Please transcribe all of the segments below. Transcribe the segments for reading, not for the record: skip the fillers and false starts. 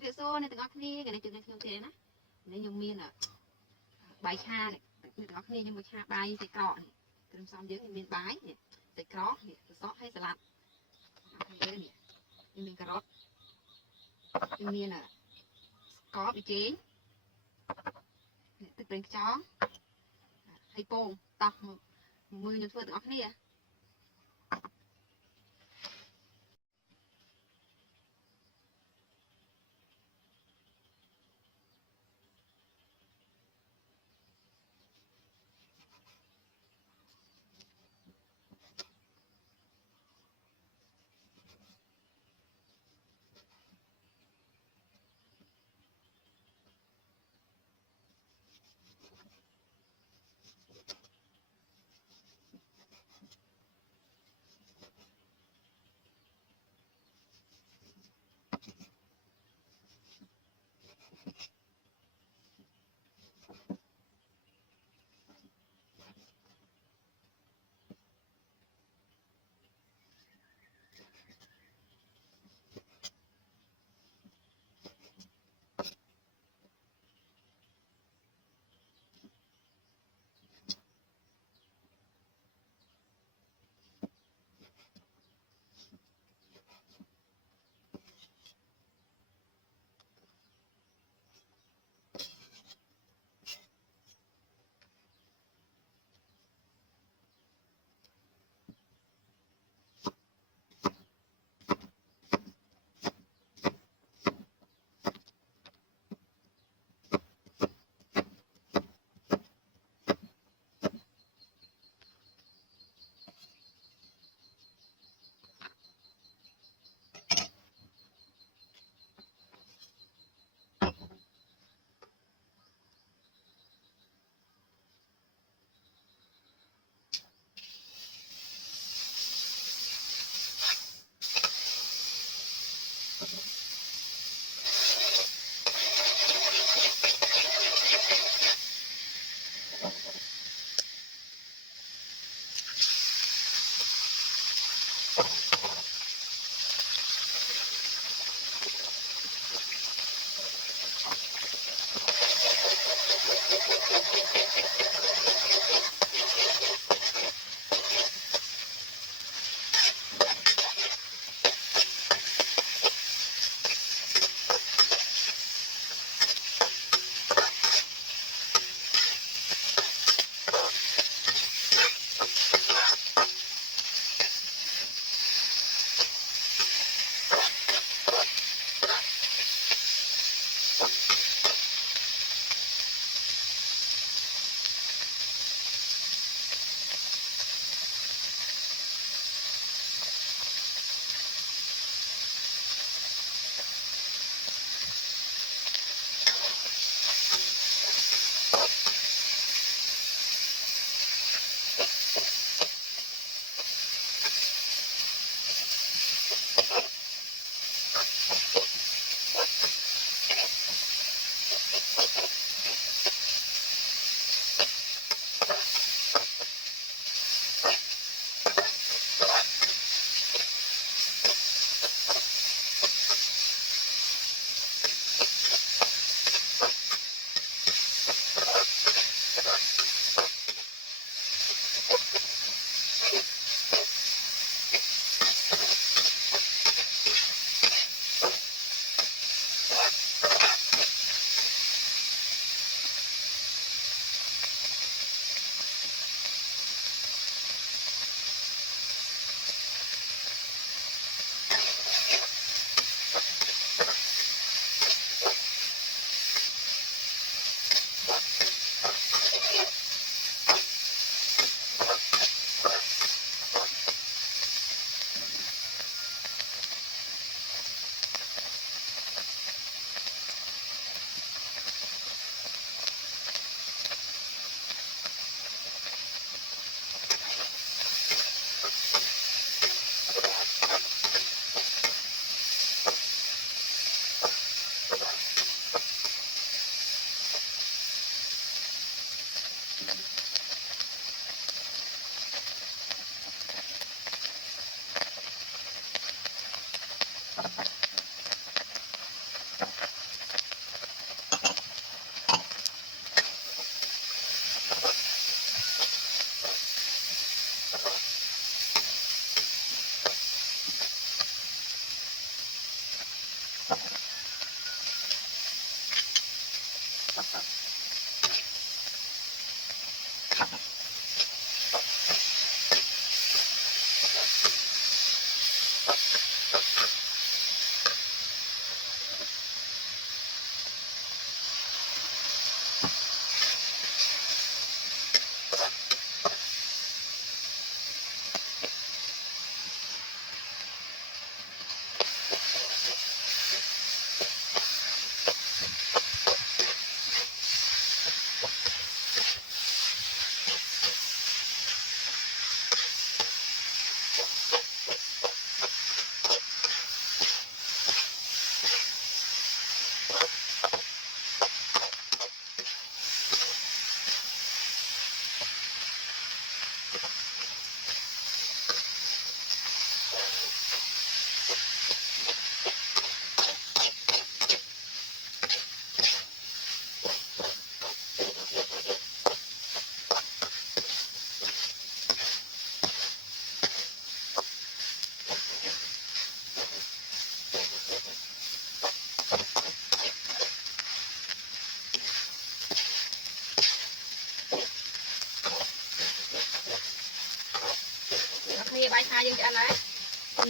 cái số này từng ngóc đi cái này chừng này không thế nè nên dùng miên à bài cha này từng ngóc đi nhưng mà cha bài thì cọ này từ xong dưới miên bái này từ cỏ này từ sót hay salad này miên cà rốt miên à có bị chế từ bên chó hay pôn tập mười nhân phương từng ngóc đi à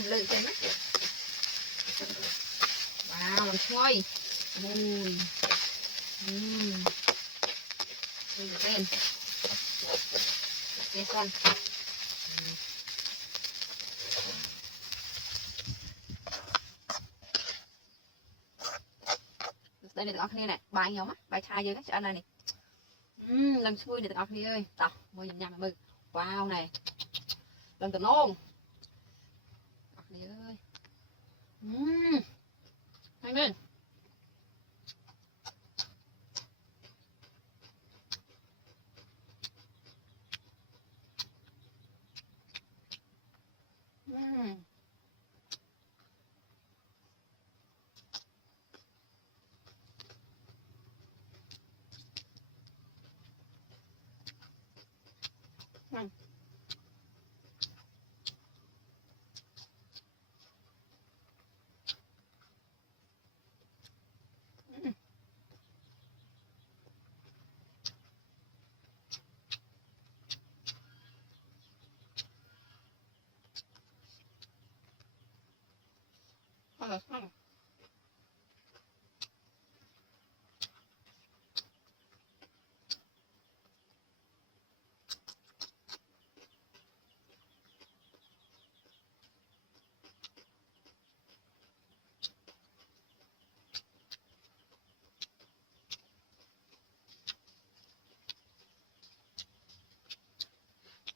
lự xem á. Wow, làm xuôi. Mùi. Mùi được lên. Lên con. Đây này tụi con này, bài nhóm á, bài chai dưới các chợ này này. Làm xuôi này tụi con ơi. Tao, mua nhầm nhầm mừng. Wow này. Lần tụi nôn. Tụi ơi. Nhanh lên.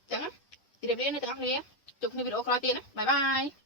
Chẳng á. Thì đẹp đi này tụi con đi. Chụp video coi tiên á. Bye bye.